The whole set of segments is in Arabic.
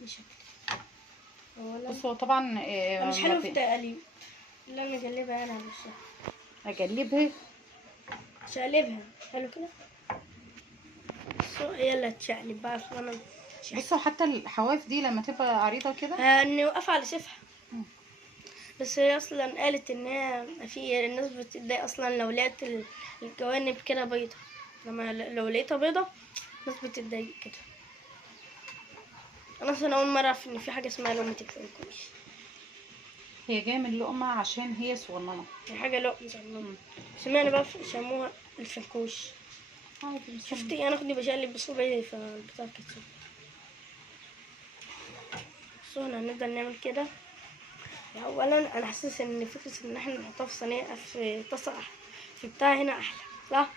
مش هكذا. بص هو طبعا مش حلو في التقليب. لا انا اقلبها انا بس. اقلبها شقلبها حلو كده. يلا تشقلب بقى انا. بصوا حتى الحواف دي لما تبقى عريضه كده نوقفها على سيفها. بس هي اصلا قالت ان هي في الناس بتتضايق اصلا لو لقيت الجوانب كده بيضه. لما لو لقيتها بيضه الناس بتتضايق كده. انا اصلا اول مره اعرف ان في حاجه اسمها لقمه الفنكوش. هي جايه من لقمه عشان هي صغننه. هي حاجه لقمه صغننه. سمعنا بقى يسموها الفنكوش. شفتي انا كنت بشقلب بصبعي فالبتاع كانت سخنه. بصوا احنا هنبدا نعمل كده. اولا انا حاسس ان فكره ان احنا نحطها في صينيه في طاسه في بتاع هنا احلى صح.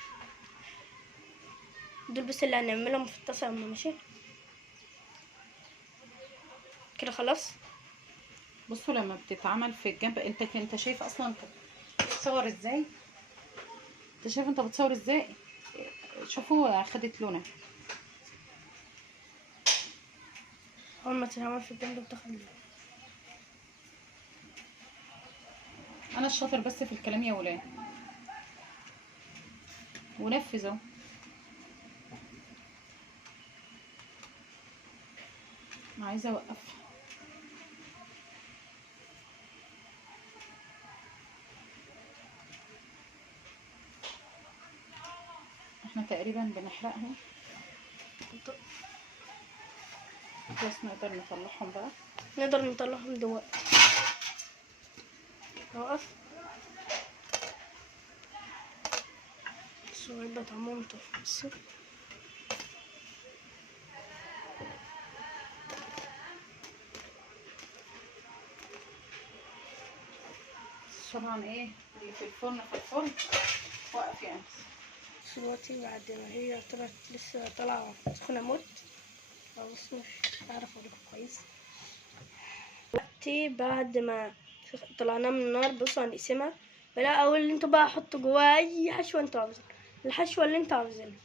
دول بس اللي هنعملهم في الطاسه ماشي كده خلاص. بصوا لما بتتعمل في الجنب انت شايف اصلا بتصور ازاي. انت شايف انت بتصور ازاي. شوفوا خدت لونها. اول ما تتعمل في الجنب بتاخد لون. انا الشاطر بس في الكلام يا ولاد. ونفذ اهو. عايزه اوقف. احنا تقريبا بنحرقها بس نقدر نطلعهم بقى. نقدر نطلعهم دلوقتي. اوقف. بس هيبقى طعمهم تحفه. طبعا ايه اللي في الفرن وقف يعني. دلوقتي بعد ما هي طلعت لسه طالعه سخنه موت. بص مش عارف اوريكم كويس. دلوقتي بعد ما طلعناها من النار بصوا هنقسمها. لا اول انتوا بقى حطوا جواها اي حشوه انتوا عاوزينها. الحشوه اللي انتوا عاوزينها.